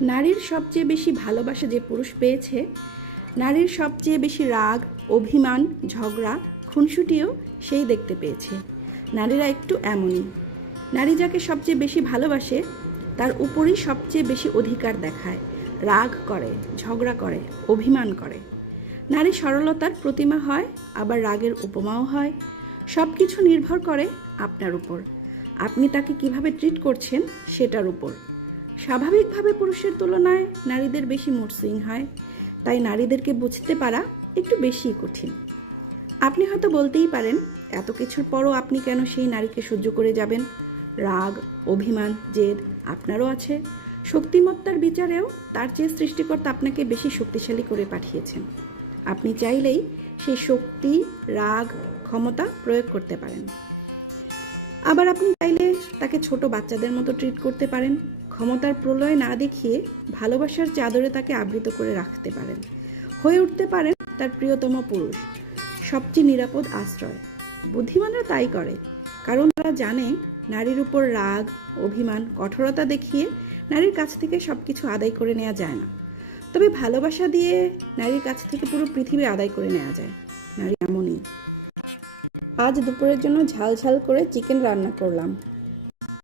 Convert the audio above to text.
নারীর সবচেয়ে বেশি ভালোবাসা যে পুরুষ পেয়েছে, নারীর সবচেয়ে বেশি রাগ, অভিমান, ঝগড়া, খুনসুটিও সেই দেখতে পেয়েছে। নারীরা একটু এমনই। নারী যাকে সবচেয়ে বেশি ভালোবাসে তার উপরই সবচেয়ে বেশি অধিকার দেখায়, রাগ করে, ঝগড়া করে, অভিমান করে। নারী সরলতার প্রতিমা হয়, আবার রাগের উপমাও হয়। সব কিছু নির্ভর করে আপনার উপর। আপনি তাকে কিভাবে ট্রিট করছেন সেটার উপর। স্বাভাবিকভাবে পুরুষের তুলনায় নারীদের বেশি মুড সুইং হয়, তাই নারীদেরকে বুঝতে পারা একটু বেশি কঠিন। আপনি হয়তো বলতেই পারেন, এত কিছুর পরও আপনি কেন সেই নারীকে সহ্য করে যাবেন? রাগ, অভিমান, জেদ আপনারও আছে। শক্তিমত্তার বিচারেও তার চেয়ে সৃষ্টিকর্তা আপনাকে বেশি শক্তিশালী করে পাঠিয়েছেন। আপনি চাইলেই সেই শক্তি, রাগ, ক্ষমতা প্রয়োগ করতে পারেন। আবার আপনি চাইলে তাকে ছোট বাচ্চাদের মতো ট্রিট করতে পারেন। ক্ষমতার প্রলয় না দেখিয়ে ভালোবাসার চাদরে তাকে আবৃত করে রাখতে পারেন। হয়ে উঠতে পারেন তার প্রিয়তম পুরুষ, সবচেয়ে নিরাপদ আশ্রয়। বুদ্ধিমানরা তাই করে, কারণ তারা জানে নারীর উপর রাগ, অভিমান, কঠোরতা দেখিয়ে নারীর কাছ থেকে সব কিছু আদায় করে নেওয়া যায় না। তবে ভালোবাসা দিয়ে নারীর কাছ থেকে পুরো পৃথিবী আদায় করে নেওয়া যায়। নারী এমনই। আজ দুপুরের জন্য ঝাল ঝাল করে চিকেন রান্না করলাম।